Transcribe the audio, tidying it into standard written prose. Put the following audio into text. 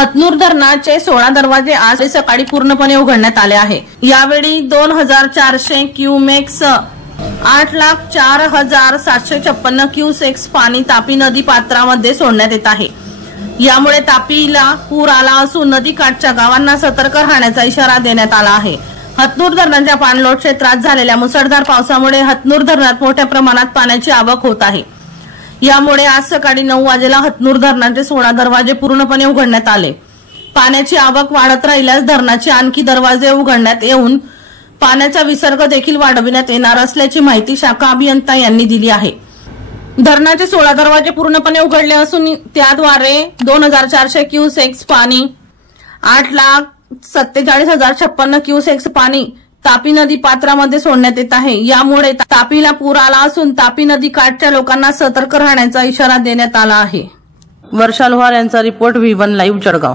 हतनूर धरणाचे 16 दरवाजे आज सकाळी पूर्णपणे उघडण्यात आले आहे। यावेळी 2400 क्यूमेक्स 8,04,756 क्यूसेक्स पाणी तापी नदी पात्रामध्ये सोडण्यात येत आहे। यामुळे तापीला पूर आला असून नदीकाठच्या गावांना सतर्क राहण्याचा इशारा देण्यात आला आहे। हतनूर धरणाच्या पाणलोट क्षेत्रात झालेल्या मुसळधार पावसामुळे हतनूर धरणात मोठ्या प्रमाणात पाण्याची आवक होत आहे। यामुळे आज सकाळी 9 वाजेला हतनूर धरणाचे 16 दरवाजे पूर्णपणे उघडण्यात आले। पाण्याची आवक वाढत राहिल्यास धरणाचे आणखी दरवाजे उघडण्यात येऊन पाण्याचा विसर्ग देखील वाढविण्यात येणार असल्याची माहिती शाखा अभियंता यांनी दिली आहे। धरणाचे 16 दरवाजे पूर्णपणे उघडले असून त्याद्वारे 2400 क्यूसेक्स पाणी 8,47,056 क्यूसेक्स पाणी तापी नदी पात्रामध्ये सोडण्यात येत आहे। यामुळे तापीला पूर आला असून तापी नदी काठच्या लोकांना सतर्क राहण्याचा इशारा देण्यात आला आहे। वर्षा लोहार यांचा रिपोर्ट V1 लाईव्ह जळगाव।